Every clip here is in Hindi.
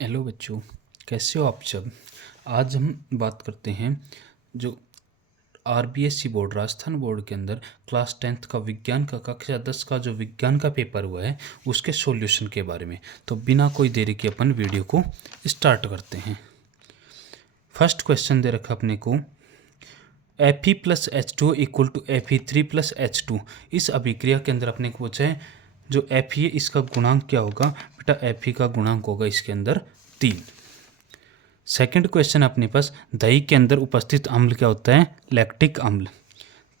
हेलो बच्चों, कैसे हो आप सब। आज हम बात करते हैं जो आरबीएससी बोर्ड राजस्थान बोर्ड के अंदर क्लास 10th का विज्ञान का कक्षा 10 का जो विज्ञान का पेपर हुआ है उसके सॉल्यूशन के बारे में। तो बिना कोई देरी के अपन वीडियो को स्टार्ट करते हैं। फर्स्ट क्वेश्चन दे रखा अपने को, Fe plus H2 equal to Fe3 plus H2। इस अभिक्रिया के अंदर अपने को पूछा है जो Fe है इसका गुणांक क्या होगा। बेटा Fe का गुणांक होगा इसके अंदर 3। सेकंड क्वेश्चन अपने पास, दही के अंदर उपस्थित अम्ल क्या होता है, लैक्टिक अम्ल।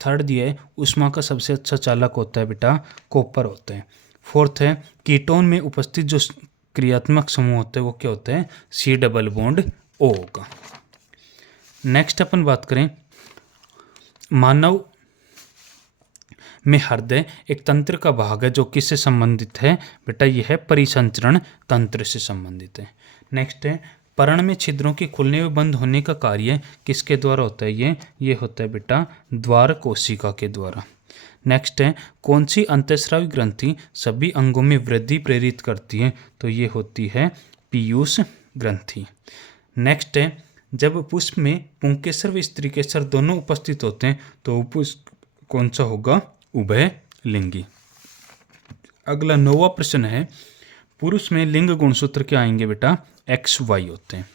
थर्ड दिया है ऊष्मा का सबसे अच्छा चालक होता है बेटा कॉपर होता है। फोर्थ है कीटोन में उपस्थित जो क्रियात्मक समूह होता है वो क्या होता है, C डबल बॉन्ड O होगा। नेक्स्ट अपन बात करें, मानव में हृदय एक तंत्र का भाग है जो किससे संबंधित है, बेटा यह है परिसंचरण तंत्र से संबंधित है। नेक्स्ट है पर्ण में छिद्रों के खुलने व बंद होने का कार्य किसके द्वारा होता है, ये होता है बेटा द्वार कोशिका के द्वारा। नेक्स्ट है कौन सी अंतःस्रावी ग्रंथि सभी अंगों में वृद्धि प्रेरित करती है, तो ये होती है पीयूष ग्रंथि। नेक्स्ट है जब पुष्प में पुंकेसर व स्त्रीकेसर दोनों उपस्थित होते हैं तो पुष्प कौन सा होगा, उभय लिंगी। अगला 9वां प्रश्न है, पुरुष में लिंग गुणसूत्र क्या आएंगे बेटा, XY होते हैं।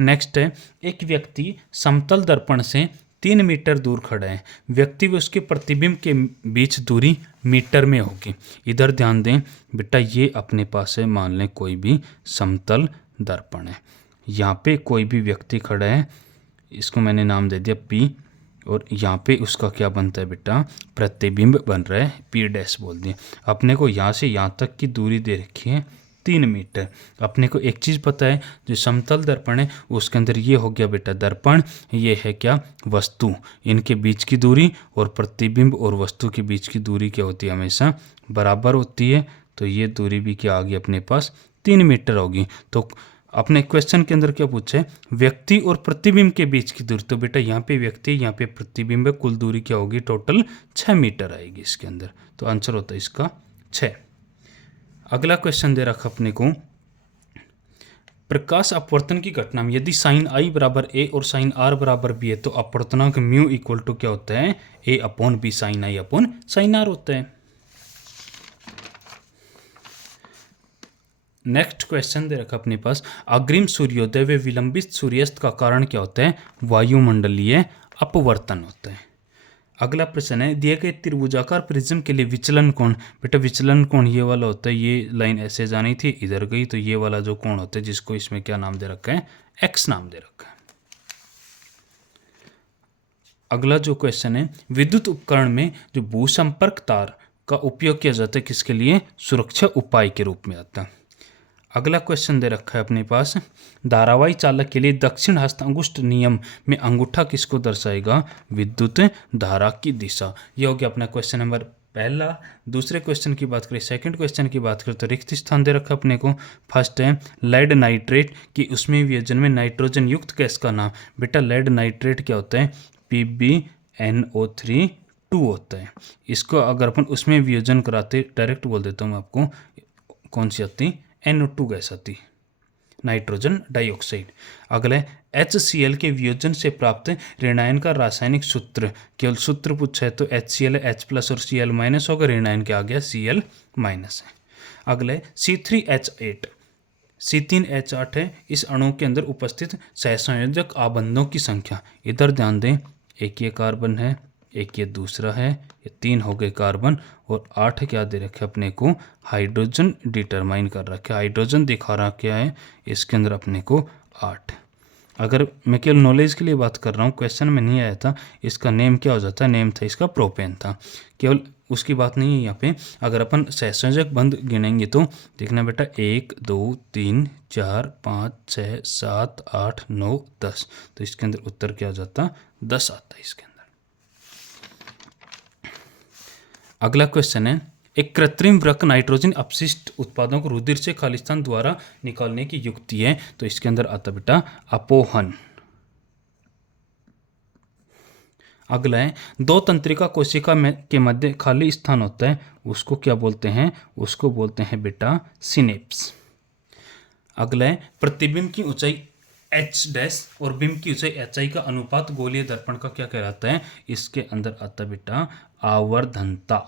नेक्स्ट है एक व्यक्ति समतल दर्पण से 3 मीटर दूर खड़ा है, व्यक्ति व उसके प्रतिबिंब के बीच दूरी मीटर में होगी। इधर ध्यान दें बेटा, ये अपने पास है, मान लें कोई भी समतल दर्पण है, यहाँ पे कोई भी व्यक्ति खड़ा है, इसको मैंने नाम दे दिया P, और यहाँ पे उसका क्या बनता है बेटा, प्रतिबिंब बन रहा है, P' बोल दिया। अपने को यहाँ से यहाँ तक की दूरी दे रखी है 3 मीटर। अपने को एक चीज़ पता है, जो समतल दर्पण है उसके अंदर ये हो गया बेटा दर्पण, ये है क्या वस्तु, इनके बीच की दूरी, और प्रतिबिंब और वस्तु के बीच की दूरी क्या होती है, हमेशा बराबर होती है। तो ये दूरी भी क्या आ गई अपने पास, 3 मीटर होगी। तो अपने क्वेश्चन के अंदर क्या पूछा है, व्यक्ति और प्रतिबिंब के बीच की दूरी, तो बेटा यहाँ पे व्यक्ति यहाँ पे प्रतिबिंब है, कुल दूरी क्या होगी, टोटल 6 मीटर आएगी इसके अंदर। तो आंसर होता है इसका 6। अगला क्वेश्चन दे रखा अपने को, प्रकाश अपवर्तन की घटना में यदि साइन I बराबर A और साइन R बराबर B है तो अपवर्तनांक म्यू इक्वल टू क्या होता है, A upon B sine I upon sine R होता है। नेक्स्ट क्वेश्चन दे रखा अपने पास, अग्रिम सूर्योदय व विलंबित सूर्यास्त का कारण क्या होता है, वायुमंडलीय अपवर्तन होता है। अगला प्रश्न है, दिए गए त्रिभुजाकार प्रिज्म के लिए विचलन कोण, बेटा विचलन कोण ये वाला होता है, ये लाइन ऐसे जानी थी इधर गई, तो ये वाला जो कोण होता है जिसको इसमें क्या नाम दे रखा है, X नाम दे रखा है। अगला जो क्वेश्चन है, विद्युत उपकरण में जो भूसंपर्क तार का उपयोग किया जाता है किसके लिए, सुरक्षा उपाय के रूप में आता है। अगला क्वेश्चन दे रखा है अपने पास, धारावाही चालक के लिए दक्षिण हस्त अंगुष्ठ नियम में अंगूठा किसको दर्शाएगा, विद्युत धारा की दिशा। ये हो गया अपना क्वेश्चन नंबर पहला। दूसरे क्वेश्चन की बात करें, सेकंड क्वेश्चन की बात करें तो रिक्त स्थान दे रखा अपने को। फर्स्ट है लेड नाइट्रेट की उसमें वियोजन में नाइट्रोजन युक्त गैस का नाम, बेटा लेड नाइट्रेट क्या होता है, PbNO3 2 होता है। इसको अगर अपन उसमें वियोजन कराते, डायरेक्ट बोल देता हूँ मैं आपको, कौन सी आती, NO2 गैस आती, नाइट्रोजन डाइऑक्साइड। अगला HCl के वियोजन से प्राप्त ऋणायन का रासायनिक सूत्र, केवल सूत्र पूछा है तो HCl है, H प्लस और Cl माइनस होगा, ऋणायन के आ गया Cl माइनस है। अगला C3H8, C3H8 है, इस अणु के अंदर उपस्थित सहसंयोजक आबंधों की संख्या, इधर ध्यान दें, एक ये कार्बन है, एक ये दूसरा है, ये 3 हो गए कार्बन, और 8 क्या दे रखे अपने को, हाइड्रोजन डिटरमाइन कर रखे, हाइड्रोजन दिखा रहा क्या है इसके अंदर अपने को 8। अगर मैं केवल नॉलेज के लिए बात कर रहा हूँ, क्वेश्चन में नहीं आया था, इसका नेम क्या हो जाता है, नेम था इसका प्रोपेन था, केवल उसकी बात नहीं है यहाँ पे। अगर अपन सहसंयोजक बंध गिनेंगे तो देखना बेटा 1 2 3 4 5 6 7 8 9 10, तो इसके अंदर उत्तर क्या हो जाता, 10 आता है इसके अंदर। अगला क्वेश्चन है, एक कृत्रिम वृक्क नाइट्रोजन अपशिष्ट उत्पादों को रुधिर से खालिस्तान द्वारा निकालने की युक्ति है, तो इसके अंदर आता बेटा अपोहन। अगला है, 2 तंत्रिका कोशिका के मध्य खाली स्थान होता है, उसको क्या बोलते हैं, उसको बोलते हैं बेटा सिनेप्स। अगला है प्रतिबिंब की ऊंचाई एच डैश और बिंब की ऊंचाई एच आई का अनुपात गोलीय दर्पण का क्या कहलाता है? इसके अंदर आता है बेटा आवर्धनता।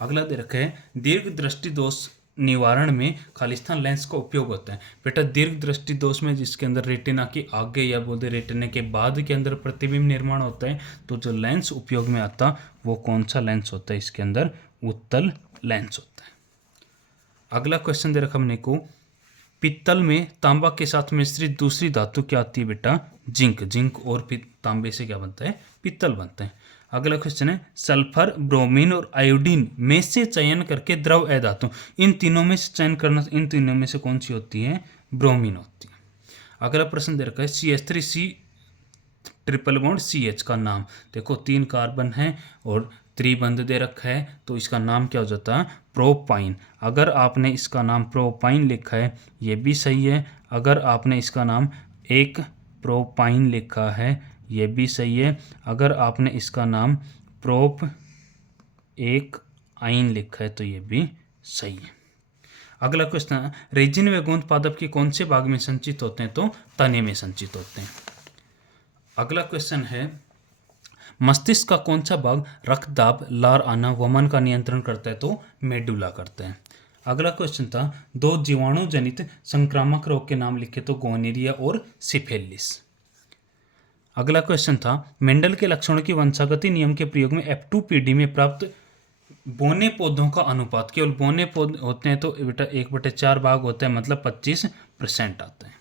अगला दे रखा है दीर्घ दृष्टि दोष निवारण में खालिस्तान लेंस का उपयोग होता है। बेटा दीर्घ दृष्टि दोष में जिसके अंदर रेटिना के आगे या बोलते रेटिना के बाद के अंदर प्रतिबिंब निर्माण होता है, तो जो लेंस उपयोग में आता वो कौन सा लेंस होता है? इसके अंदर उत्तल लेंस होता है। अगला क्वेश्चन दे रखा हमने को पित्तल में तांबा के साथ मिश्रित दूसरी धातु क्या आती है बेटा? जिंक। जिंक और तांबे से क्या बनता है? पित्तल बनता है। अगला क्वेश्चन है सल्फर, ब्रोमीन और आयोडीन में से चयन करके द्रव अधातु, इन तीनों में से चयन करना, इन तीनों में से कौन सी होती है? ब्रोमीन होती है। अगला प्रश्न दे रखा है CH3C ट्रिपल बॉन्ड CH का नाम। देखो 3 कार्बन है और त्रिबंध दे रखा है, तो इसका नाम क्या हो जाता है? प्रोपाइन। अगर आपने इसका नाम प्रोपाइन लिखा है ये भी सही है, अगर आपने इसका नाम एक प्रोपाइन लिखा है ये भी सही है, अगर आपने इसका नाम प्रोप एक आइन लिखा है तो ये भी सही है। अगला क्वेश्चन है रेजिन व गोंद पादप के कौन से भाग में संचित होते हैं? तो तने में संचित होते हैं। अगला क्वेश्चन है मस्तिष्क का कौन सा भाग रक्तदाब, लार आना, वमन का नियंत्रण करता है? तो मेडुला करता है। अगला क्वेश्चन था 2 जीवाणु जनित संक्रामक रोग के नाम लिखे, तो गोनेरिया और सिफिलिस। अगला क्वेश्चन था मेंडल के लक्षणों की वंशागति नियम के प्रयोग में F2 पीढ़ी में प्राप्त बोने पौधों का अनुपात, केवल बोने पौधे होते हैं तो बेटा 1/4 भाग होता है, मतलब 25% आता है।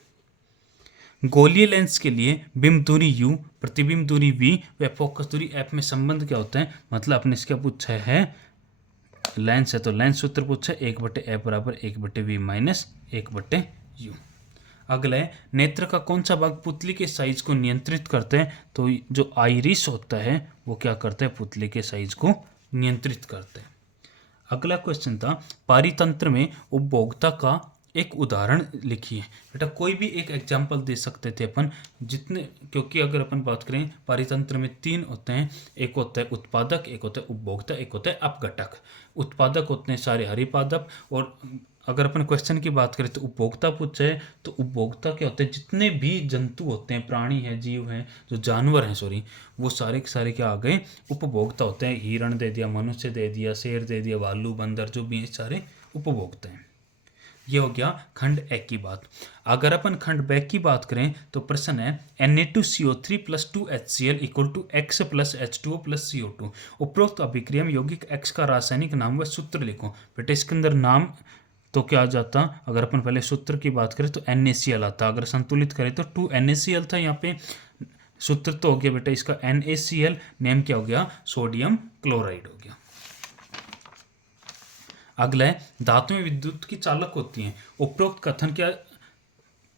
गोलीय लेंस के लिए बिंब दूरी U, प्रतिबिंब दूरी V व फोकस दूरी F में संबंध क्या होता है? मतलब अपने इसका पूछा है लेंस है तो लेंस सूत्र पूछा है 1/F बराबर 1/V माइनस 1/U। अगला है नेत्र का कौन सा भाग पुतली के साइज को नियंत्रित करते हैं? तो जो आइरिस होता है वो क्या करता है? पुतली के साइज को नियंत्रित करते हैं। अगला क्वेश्चन था पारितंत्र में उपभोक्ता का एक उदाहरण लिखिए। बेटा कोई भी एक एग्जाम्पल दे सकते थे अपन जितने, क्योंकि अगर अपन बात करें पारितंत्र में 3 होते हैं, एक होता है उत्पादक, एक होता है उपभोक्ता, एक होता है अपघटक। उत्पादक होते हैं सारे हरि पादप, और अगर अपन क्वेश्चन की बात करें तो उपभोक्ता पूछे तो उपभोक्ता क्या होते हैं? जितने भी जंतु होते हैं, प्राणी हैं, जीव हैं, जो जानवर हैं सॉरी, वो सारे के सारे क्या आ गए? उपभोक्ता होते हैं। हिरण दे दिया, मनुष्य दे दिया, शेर दे दिया, भालू, बंदर, जो भी हैं सारे उपभोक्ता हैं। ये हो गया खंड ए की बात। अगर अपन खंड ब की बात करें तो प्रश्न है Na2CO3 + 2HCl = X + H2O + CO2। उपरोक्त अभिक्रिया में यौगिक X का रासायनिक नाम व सूत्र लिखो। बेटे इसके अंदर नाम तो क्या आ जाता? अगर अपन पहले सूत्र की बात करें तो NaCl आता, अगर संतुलित करें तो 2NaCl था। यहाँ पे सूत्र तो हो गया बेटा इसका NaCl, नेम क्या हो गया? सोडियम क्लोराइड हो गया। अगला है धातुएं विद्युत की चालक होती हैं। उपरोक्त कथन क्या?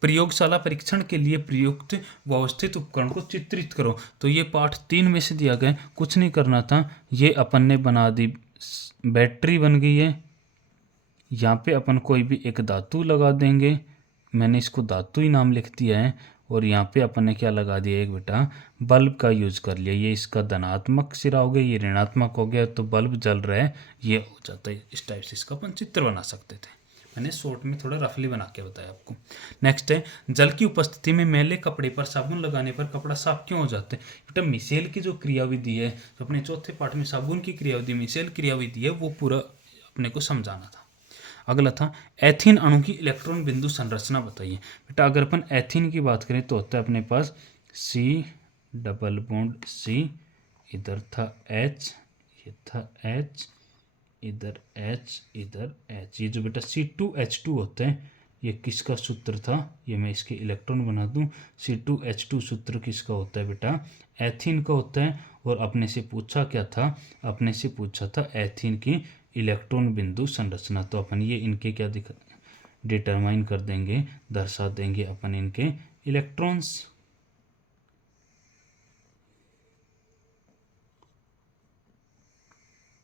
प्रयोगशाला परीक्षण के लिए प्रयुक्त व्यवस्थित उपकरण को चित्रित करो। तो ये पाठ 3 में से दिया गया, कुछ नहीं करना था, ये अपन ने बना दी, बैटरी बन गई है। यहाँ पे अपन कोई भी एक धातु लगा देंगे, मैंने इसको धातु ही नाम लिख दिया है, और यहाँ पे अपन ने क्या लगा दिया? एक बेटा बल्ब का यूज कर लिया। ये इसका धनात्मक सिरा हो गया, ये ऋणात्मक हो गया, तो बल्ब जल रहा है, ये हो जाता है। इस टाइप से इसका अपन चित्र बना सकते थे। मैंने शॉर्ट में थोड़ा रफली बना के बताया आपको। नेक्स्ट है जल की उपस्थिति में मैले कपड़े पर साबुन लगाने पर कपड़ा साफ क्यों हो जाता है? बेटा मिसेल की जो क्रियाविधि है, जो अपने चौथे पाठ में साबुन की क्रियाविधि, मिसेल क्रियाविधि है, वो पूरा अपने को समझाना था। अगला था एथीन अणु की इलेक्ट्रॉन बिंदु संरचना बताइए। बेटा अगर अपन एथीन की बात करें तो होता है अपने पास C डबल बॉन्ड C, इधर था H, ये था H, इधर H, इधर H। ये जो बेटा C2H2 होते हैं, ये किसका सूत्र था? ये मैं इसके इलेक्ट्रॉन बना दूं। C2H2 सूत्र किसका होता है बेटा? एथीन का होता है। और अपने से पूछा क्या था? अपने से पूछा था एथीन की इलेक्ट्रॉन बिंदु संरचना। तो अपन ये इनके क्या डिटरमाइन कर देंगे, दर्शा देंगे अपन इनके इलेक्ट्रॉन्स।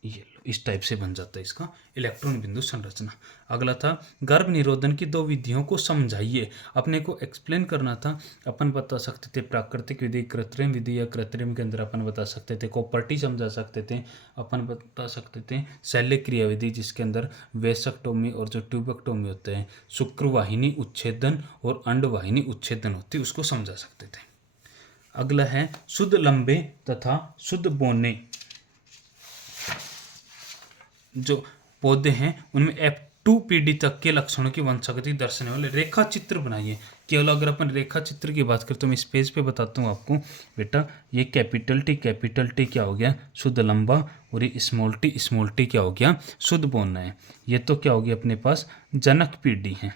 ये लो इस टाइप से बन जाता है इसका इलेक्ट्रॉन बिंदु संरचना। अगला था गर्भ निरोधन की दो विधियों को समझाइए। अपने को एक्सप्लेन करना था। अपन बता सकते थे प्राकृतिक विधि, कृत्रिम विधि, या कृत्रिम के अंदर अपन बता सकते थे कॉपर्टी समझा सकते थे, अपन बता सकते थे शल्य क्रिया विधि जिसके अंदर वेसक्टोमी और जो ट्यूबेक्टोमी होते हैं, शुक्रवाहिनी उच्छेदन और अंडवाहिनी उच्छेदन होती है, उसको समझा सकते थे। अगला है शुद्ध लंबे तथा शुद्ध बोने जो पौधे हैं उनमें F2 पीढ़ी तक के लक्षणों की वंशागति दर्शाने वाले रेखा चित्र बनाइए। केवल अगर अपन रेखा चित्र की बात करें तो मैं इस पेज पे बताता हूँ आपको बेटा, ये कैपिटल टी क्या हो गया शुद्ध लंबा, और ये स्मॉल टी क्या हो गया शुद्ध बोना है। ये तो क्या हो गया अपने पास जनक पीढ़ी है।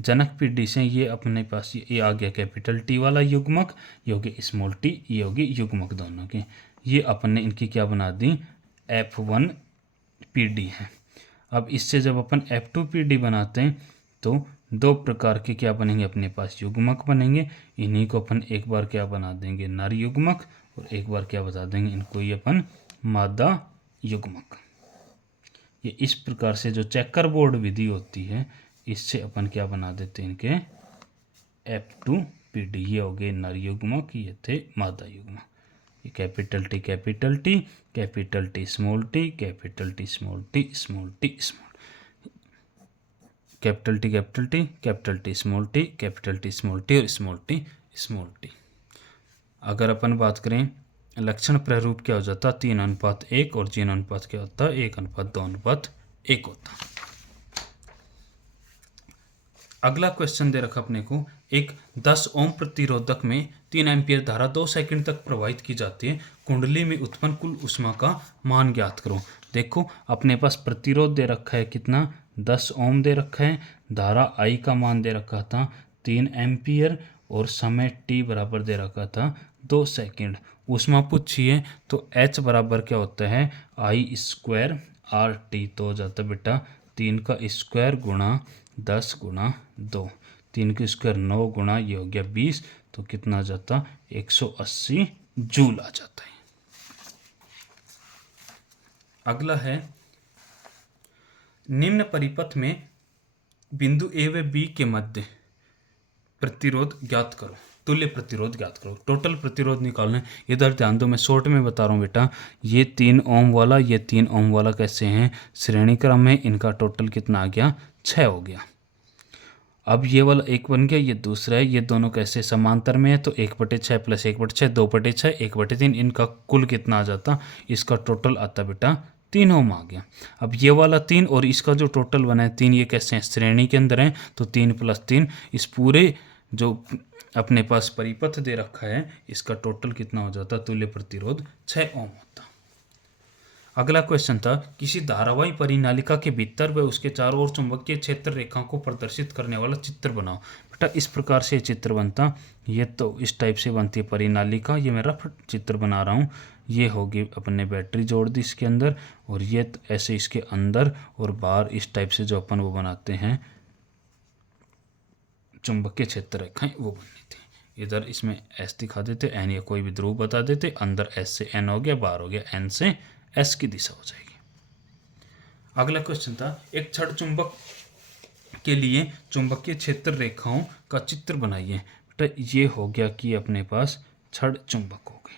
जनक पीढ़ी से ये अपने पास ये आ गया कैपिटल टी वाला युग्मक, ये हो गया स्मॉल टी, ये होगी युग्मक दोनों के। ये अपन ने इनकी क्या बना दी F1 पीढ़ी है। अब इससे जब अपन F2 पीढ़ी बनाते हैं तो दो प्रकार के क्या बनेंगे अपने पास युग्मक बनेंगे। इन्हीं को अपन एक बार क्या बना देंगे नर युग्मक, और एक बार क्या बता देंगे इनको ये अपन मादा युग्मक। ये इस प्रकार से जो चेकर बोर्ड विधि होती है इससे अपन क्या बना देते हैं इनके F2 पीढ़ी। ये हो गए नर युग्मक, ये थे मादा युग्मक। ये capital T capital T capital T small T capital T small T small T small, capital T capital T capital T small T capital T small T और स्मॉल टी स्मॉल टी। अगर अपन बात करें लक्षण प्रारूप क्या हो जाता 3:1 और जीन अनुपात क्या होता 1:2:1 होता। अगला क्वेश्चन दे रखा अपने को, एक 10 ओम प्रतिरोधक में 3 एम्पियर धारा 2 सेकंड तक प्रवाहित की जाती है, कुंडली में उत्पन्न कुल ऊष्मा का मान ज्ञात करो। देखो अपने पास प्रतिरोध दे रखा है कितना 10 ओम दे रखा है, धारा आई का मान दे रखा था 3 एम्पियर और समय टी बराबर दे रखा था 2 सेकंड। ऊष्मा पूछिए तो H बराबर क्या होता है आई स्क्वायर आर टी, तो हो जाता है बेटा 3 का स्क्वायर गुणा 10 गुणा 2, 3 की स्क्वायर 9 गुणा ये हो गया 20, तो कितना आ जाता 180 जूल आ जाता है। अगला है निम्न परिपथ में बिंदु ए व बी के मध्य प्रतिरोध ज्ञात करो, तुल्य प्रतिरोध ज्ञात करो। टोटल प्रतिरोध निकालना है। इधर ध्यान दो, मैं शॉर्ट में बता रहा हूँ बेटा, ये 3 ओम वाला ये 3 ओम वाला कैसे हैं श्रेणी क्रम में, इनका टोटल कितना आ गया 6 हो गया। अब ये वाला एक बन गया, ये दूसरा है, ये दोनों कैसे समांतर में है तो 1/6 प्लस 1/6 2/6 1/3, इनका कुल कितना आ जाता इसका टोटल आता बेटा 3 ओम आ गया। अब ये वाला 3 और इसका जो टोटल बना है 3, ये कैसे हैं श्रेणी के अंदर हैं तो 3 + 3, इस पूरे जो अपने पास परिपथ दे रखा है इसका टोटल कितना हो जाता तुल्य प्रतिरोध 6 ओम होता। अगला क्वेश्चन था किसी धारावाही परिनालिका के भीतर व उसके चारों ओर चुंबकीय क्षेत्र रेखाओं को प्रदर्शित करने वाला चित्र बनाओ। बेटा इस प्रकार से चित्र बनता, ये तो इस टाइप से बनती है परिनालिका, ये मैं रफ चित्र बना रहा हूँ। ये होगी अपने बैटरी जोड़ दी इसके अंदर, और ये ऐसे इसके अंदर और बाहर इस टाइप से जो अपन वो बनाते हैं चुंबकीय क्षेत्र रेखाएं वो बननी थी। इधर इसमें एस दिखा देते, एन या कोई भी ध्रुव बता देते, अंदर एस से एन हो गया, बाहर हो गया एन से एस की दिशा हो जाएगी। अगला क्वेश्चन था एक छड़ चुंबक के लिए चुंबकीय क्षेत्र रेखाओं का चित्र बनाइए। बेटा ये हो गया कि अपने पास छड़ चुंबक हो गई,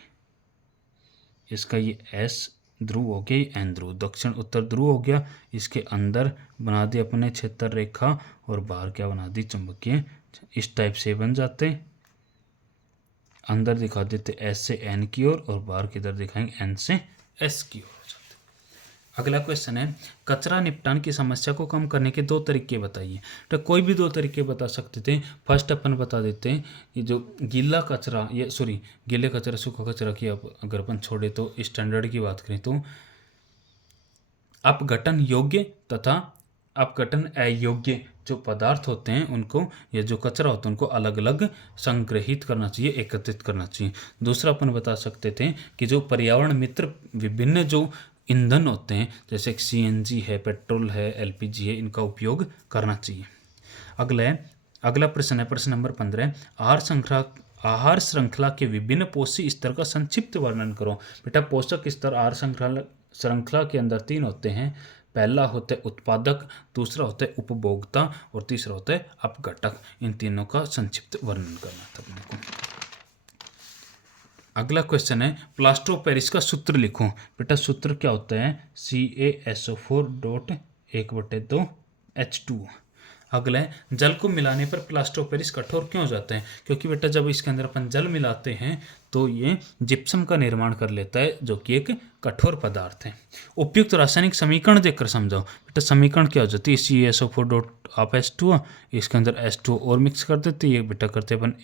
इसका ये एस ध्रुव हो गया, एन ध्रुव दक्षिण उत्तर ध्रुव हो गया, इसके अंदर बना दी अपने क्षेत्र रेखा और बाहर क्या बना दी चुंबकीय, इस टाइप से बन जाते। अंदर दिखा देते एस से एन की ओर और बाहर किधर दिखाएंगे एन से एस की ओर हो जाते। अगला क्वेश्चन है कचरा निपटान की समस्या को कम करने के 2 तरीके बताइए। तो कोई भी 2 तरीके बता सकते थे। फर्स्ट अपन बता देते हैं कि जो गीला कचरा गीले कचरा सूखा कचरा की अगर अपन छोड़े तो स्टैंडर्ड की बात करें तो अपघटन योग्य तथा अपघटन अयोग्य जो पदार्थ होते हैं उनको, या जो कचरा होता है उनको अलग अलग संग्रहित करना चाहिए, एकत्रित करना चाहिए। दूसरा अपन बता सकते थे कि जो पर्यावरण मित्र विभिन्न जो ईंधन होते हैं जैसे CNG है, पेट्रोल है, LPG है, इनका उपयोग करना चाहिए। अगला प्रश्न है प्रश्न नंबर 15, आहार श्रृंखला के विभिन्न पोषी स्तर का संक्षिप्त वर्णन करो। बेटा पोषक स्तर आहार श्रृंखला श्रृंखला के अंदर तीन होते हैं। पहला होता है उत्पादक, दूसरा होता है उपभोक्ता और तीसरा होता है अपघटक। इन तीनों का संक्षिप्त वर्णन करना था अपने को। अगला क्वेश्चन है प्लास्टर ऑफ पेरिस का सूत्र लिखो। बेटा सूत्र क्या होता है? CaSO4.1/2 अगला है जल को मिलाने पर प्लास्टर ऑफ पेरिस कठोर क्यों हो जाता है? क्योंकि बेटा जब इसके अंदर अपन जल मिलाते हैं तो ये जिप्सम का निर्माण कर लेता है जो कि एक कठोर पदार्थ है। उपयुक्त रासायनिक समीकरण देखकर समझाओ। बेटा समीकरण क्या हो जाती है? CaSO4.2 इसके अंदर H2 और मिक्स कर देते हैं। ये बेटा करते अपन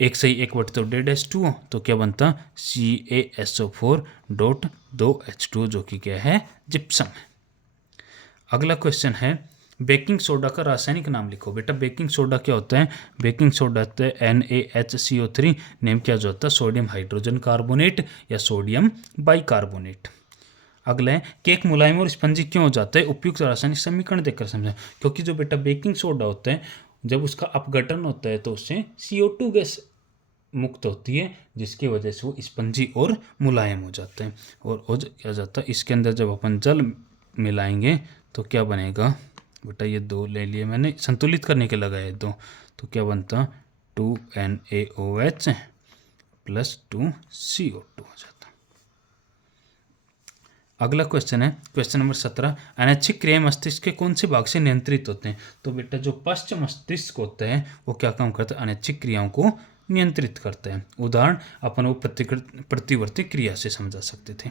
1/2 तो क्या बनता? CaSO4.2H2 जो कि क्या है? जिप्सम। अगला क्वेश्चन है बेकिंग सोडा का रासायनिक नाम लिखो। बेटा बेकिंग सोडा क्या होता है? बेकिंग सोडा होता है NaHCO3। नेम क्या जो होता है? सोडियम हाइड्रोजन कार्बोनेट या सोडियम बाइकार्बोनेट। अगला है केक मुलायम और स्पंजी क्यों हो जाता है? उपयुक्त रासायनिक समीकरण देखकर समझें। क्योंकि जो बेटा बेकिंग सोडा होता है जब उसका अपघटन होता है तो उससे CO2 गैस मुक्त होती है जिसकी वजह से वो स्पंजी और मुलायम हो जाता है। और हो क्या जाता है इसके अंदर जब अपन जल मिलाएंगे तो क्या बनेगा? बेटा ये 2 ले लिए मैंने, संतुलित करने के लगाए 2, तो क्या बनता? 2NaOH प्लस 2CO2 हो जाता। अगला क्वेश्चन है क्वेश्चन नंबर 17 अनैच्छिक क्रियाएं मस्तिष्क के कौन से भाग से नियंत्रित होते हैं? तो बेटा जो पश्च मस्तिष्क होता है वो क्या काम करता है? अनैच्छिक क्रियाओं को नियंत्रित करता है। उदाहरण अपन वो प्रतिवर्ती क्रिया से समझा सकते थे।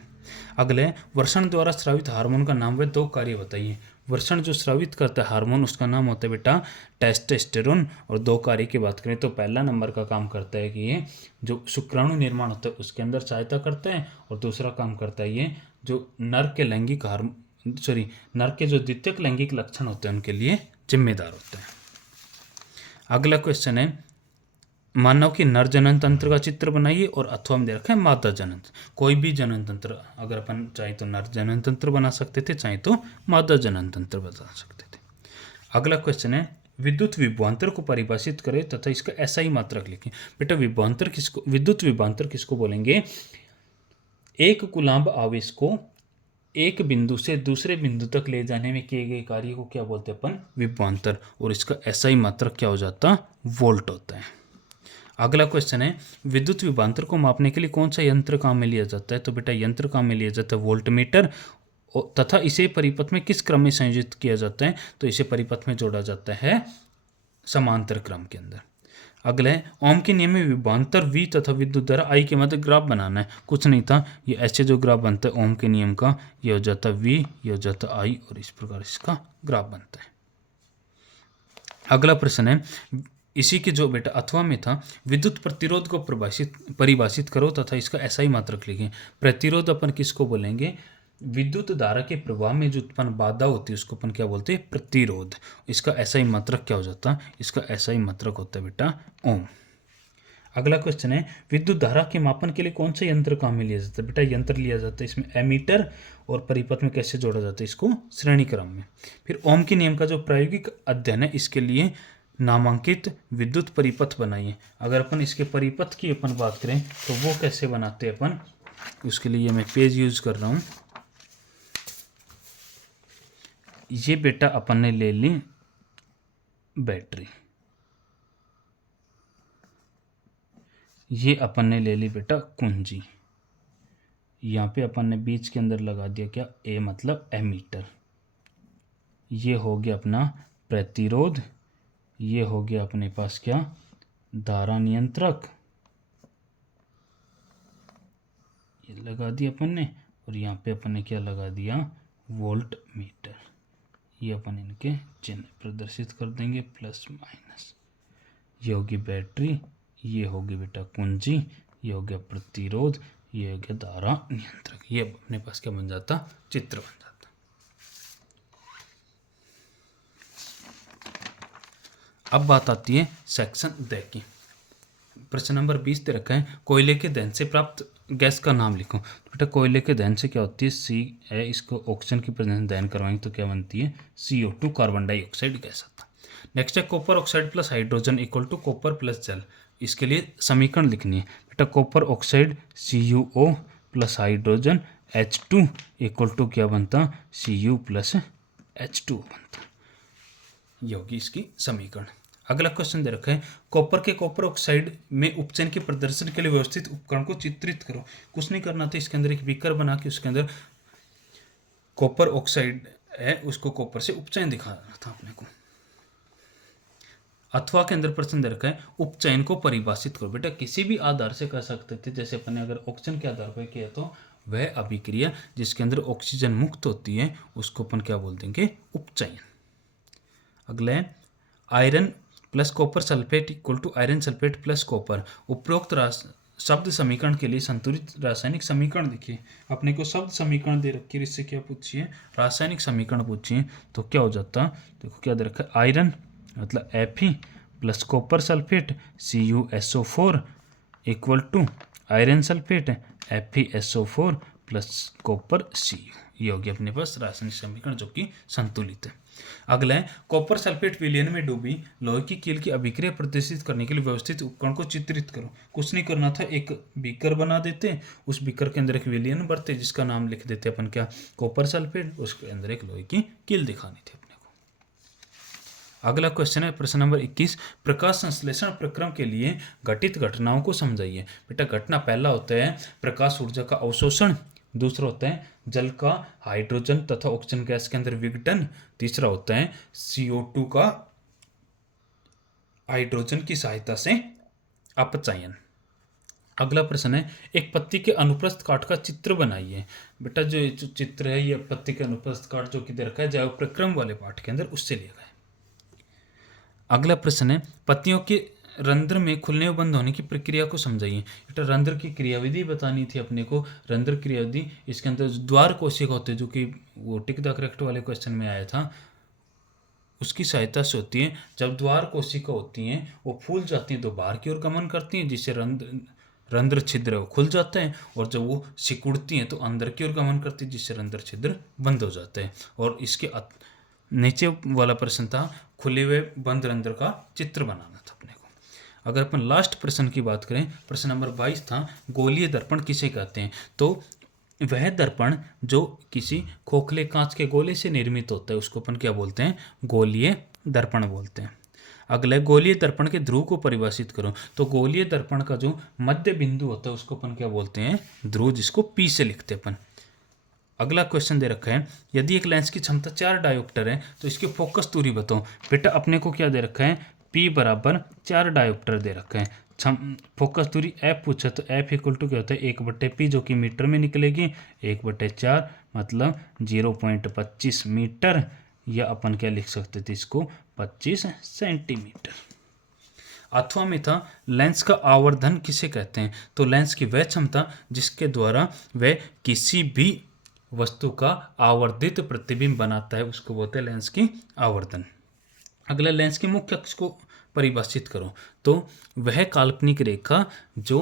अगले वर्षण द्वारा स्रावित हार्मोन का नाम व 2 कार्य बताइए। वर्षण जो स्रावित करता है हार्मोन उसका नाम होता है बेटा टेस्टोस्टेरोन। और 2 कार्य की बात करें तो पहला नंबर का काम करता है कि ये जो शुक्राणु निर्माण होता है उसके अंदर सहायता करता है, और दूसरा काम करता है ये जो नर के जो द्वितीयक लैंगिक लक्षण होते हैं उनके लिए जिम्मेदार होते हैं। अगला क्वेश्चन है मानव की नर जनन तंत्र का चित्र बनाइए और अथवा में दे रखा है मादा जनन। कोई भी जनन तंत्र अगर अपन चाहे तो नर जनन तंत्र बना सकते थे, चाहे तो मादा जनन तंत्र बना सकते थे। अगला क्वेश्चन है विद्युत विभवांतर को परिभाषित करें तथा इसका SI मात्रक लिखें। बेटा विद्युत विभवांतर किसको बोलेंगे? एक कूलाम्ब आवेश को एक बिंदु से दूसरे बिंदु तक ले जाने में किए गए कार्य को क्या बोलते हैं अपन? विभवांतर। और इसका SI मात्रक क्या हो जाता? वोल्ट होता है। अगला क्वेश्चन है विद्युत विभवांतर को मापने के लिए कौन सा यंत्र काम में लिया जाता है? तो बेटा यंत्र काम में लिया जाता है वोल्टमीटर। तथा इसे परिपथ में किस क्रम में संयोजित किया जाता है? तो इसे परिपथ में जोड़ा जाता है समांतर क्रम के अंदर। अगला है ओम के नियम में विभवांतर V तथा विद्युत धारा I के मध्य ग्राफ बनाना है। कुछ नहीं था, ये ऐसे जो ग्राफ बनता है ओम के नियम का, ये हो जाता V, ये हो जाता I और इस प्रकार इसका ग्राफ बनता है। अगला प्रश्न है इसी के जो बेटा अथवा में था विद्युत प्रतिरोध को परिभाषित करो तथा इसका SI मात्रक लिखें। प्रतिरोध अपन किसको बोलेंगे? विद्युत धारा के प्रवाह में जो उत्पन्न बाधा होती है उसको अपन क्या बोलते हैं? प्रतिरोध। इसका SI मात्रक क्या हो जाता है? इसका SI मात्रक होता है बेटा ओम। अगला क्वेश्चन है विद्युत धारा के मापन के लिए कौन सा यंत्र काम में लिया जाता है? बेटा यंत्र लिया जाता है इसमें एमीटर, और परिपथ में कैसे जोड़ा जाता है? इसको श्रेणी क्रम में। फिर ओम के नियम का जो प्रायोगिक अध्ययन है इसके लिए नामांकित विद्युत परिपथ बनाइए। अगर अपन इसके परिपथ की अपन बात करें तो वो कैसे बनाते हैं अपन, उसके लिए मैं पेज यूज कर रहा हूँ। ये बेटा अपन ने ले ली बैटरी, ये अपन ने ले ली बेटा कुंजी, यहाँ पे अपन ने बीच के अंदर लगा दिया क्या? A मतलब एमीटर। ये हो गया अपना प्रतिरोध, ये हो गया अपने पास क्या? धारा नियंत्रक, ये लगा दिया अपन ने, और यहाँ पे अपन ने क्या लगा दिया? Volt meter. ये अपन इनके चिन्ह प्रदर्शित कर देंगे प्लस माइनस। ये होगी बैटरी, ये होगी बेटा कुंजी, ये हो गया प्रतिरोध, ये हो गया धारा नियंत्रक। ये अपने पास क्या बन जाता? चित्र बन जाता। अब बात आती है सेक्शन द की। प्रश्न नंबर 20 दे रखा है कोयले के दहन से प्राप्त गैस का नाम लिखो। तो बेटा कोयले के दहन से क्या होती है? सी है, इसको ऑक्सीजन की प्रेजेंस में दहन करवाएंगे तो क्या बनती है? CO2 कार्बन डाइऑक्साइड गैस आता है। नेक्स्ट है copper oxide plus hydrogen equal to copper plus जल। इसके लिए समीकरण लिखनी है। बेटा copper oxide CuO plus hydrogen H2 equal to क्या बनता, Cu प्लस H2 बनता। ये होगी इसकी समीकरण। अगला क्वेश्चन दे रखा है, कॉपर के कॉपर ऑक्साइड में उपचयन के प्रदर्शन के लिए व्यवस्थित उपकरण को चित्रित करो। कुछ नहीं करना था, इसके अंदर एक बीकर बना के उसके अंदर कॉपर ऑक्साइड है उसको कॉपर से उपचयन दिखाना था अपने को। अथवा के अंदर प्रश्न दे रखा है, उपचयन को परिभाषित करो। बेटा किसी भी आधार से कर सकते थे, जैसे अपन ने अगर ऑक्सीजन के आधार पर किया तो वह अभिक्रिया जिसके अंदर ऑक्सीजन मुक्त होती है उसको अपन क्या बोल देंगे, उपचयन। अगला है, iron plus copper sulphate equal to iron sulphate plus copper. उपरोक्त शब्द समीकरण के लिए संतुलित रासायनिक समीकरण देखिए। अपने को शब्द समीकरण दे रखी है, इससे क्या पूछिए, रासायनिक समीकरण पूछिए। तो क्या हो जाता, देखो क्या दे रखा है, आयरन मतलब Fe plus copper sulphate CuSO4 equal to iron sulphate FeSO4 plus copper Cu। ये होगी अपने पास रासायनिक समीकरण जो कि संतुलित है। अगला है, कॉपर सल्फेट विलयन में डूबी लोहे की कील की अभिक्रिया प्रदर्शित करने के लिए व्यवस्थित उपकरण को चित्रित करो। कुछ नहीं करना था, एक बीकर बना देते, उस बीकर के अंदर एक विलयन भरते जिसका नाम लिख देते अपन क्या, कॉपर सल्फेट, उसके अंदर एक लोहे की कील दिखानी थी अपने को। अगला क्वेश्चन है प्रश्न नंबर 21, प्रकाश संश्लेषण प्रक्रम के लिए घटित घटनाओं को समझाइए। बेटा घटना पहला होता है प्रकाश ऊर्जा का अवशोषण, दूसरा होता है जल का हाइड्रोजन तथा ऑक्सीजन गैस के अंदर विघटन, तीसरा होता है CO2 का हाइड्रोजन की सहायता से अपचयन। अगला प्रश्न है, एक पत्ती के अनुप्रस्थ काट का चित्र बनाइए। बेटा जो ये चित्र है ये पत्ती के अनुप्रस्थ काट जो कि दे रखा है जैव प्रक्रम वाले पाठ के अंदर, उससे लिया गया है। अगला प्रश्न है, पत्तियों के रंध्र में खुलने व बंद होने की प्रक्रिया को समझाइए। बेटा रंध्र की क्रियाविधि बतानी थी अपने को। रंध्र क्रियाविधि, इसके अंदर द्वार कोशिका होते हैं जो कि वो टिक द करेक्ट वाले क्वेश्चन में आया था, उसकी सहायता से होती है। जब द्वार कोशिका होती हैं वो फूल जाती हैं तो बाहर की ओर गमन करती हैं जिससे रंध्र छिद्र वो खुल जाता है, और जब वो सिकुड़ती हैं तो अंदर की ओर गमन करती है जिससे रंध्र छिद्र बंद हो जाता है। और इसके नीचे वाला प्रश्न था खुले हुए बंद रंध्र का चित्र बनाना था अपने को। अगर अपन लास्ट प्रश्न की बात करें, प्रश्न नंबर 22 था, गोलीय दर्पण किसे कहते हैं। तो वह दर्पण जो किसी खोखले कांच के गोले से निर्मित होता है उसको अपन क्या बोलते हैं, गोलीय दर्पण बोलते हैं। अगला गोलीय दर्पण के ध्रुव को परिभाषित करो। तो गोलीय दर्पण का जो मध्य बिंदु होता है उसको अपन क्या बोलते हैं, ध्रुव, जिसको P से लिखते हैं अपन। अगला क्वेश्चन दे रखा है, यदि एक लेंस की क्षमता 4 डायोप्टर है तो इसकी फोकस दूरी बताओ। बेटा अपने को क्या दे रखा है, P बराबर 4 डायोप्टर दे रखा है। फोकस दूरी F पूछा तो F इक्वल टू क्या होता है, 1/P जो कि मीटर में निकलेगी, 1/4 मतलब 0.25 मीटर, या अपन क्या लिख सकते थे इसको 25 सेंटीमीटर। अथवा में था, लेंस का आवर्धन किसे कहते हैं। तो लेंस की वह क्षमता जिसके द्वारा वह किसी भी वस्तु का आवर्धित प्रतिबिंब बनाता है उसको बोलते हैं लेंस की आवर्धन। अगला, लेंस के मुख्य अक्ष को परिभाषित करो। तो वह काल्पनिक रेखा जो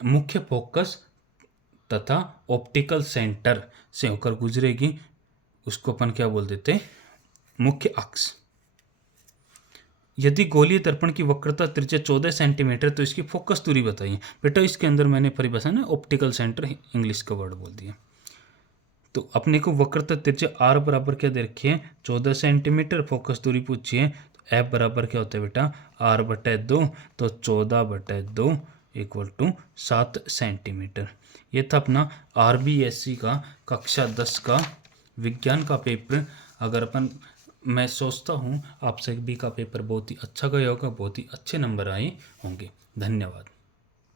मुख्य फोकस तथा ऑप्टिकल सेंटर से होकर गुजरेगी उसको अपन क्या बोल देते हैं, मुख्य अक्ष। यदि गोलीय दर्पण की वक्रता त्रिज्या 14 सेंटीमीटर तो इसकी फोकस दूरी बताइए। बेटा इसके अंदर मैंने परिभाषा ना ऑप्टिकल सेंटर इंग्लिश का वर्ड बोल दिया। तो अपने को वक्रता त्रिज्या R बराबर क्या दे रखी है, 14 सेंटीमीटर, फोकस दूरी पूछी है तो F बराबर क्या होता है बेटा, R/2, तो 14/2 इक्वल टू 7 सेंटीमीटर। ये था अपना RBSc का कक्षा 10 का विज्ञान का पेपर। अगर अपन, मैं सोचता हूँ आप सभी का पेपर बहुत ही अच्छा गया होगा, बहुत ही अच्छे नंबर आए होंगे। धन्यवाद।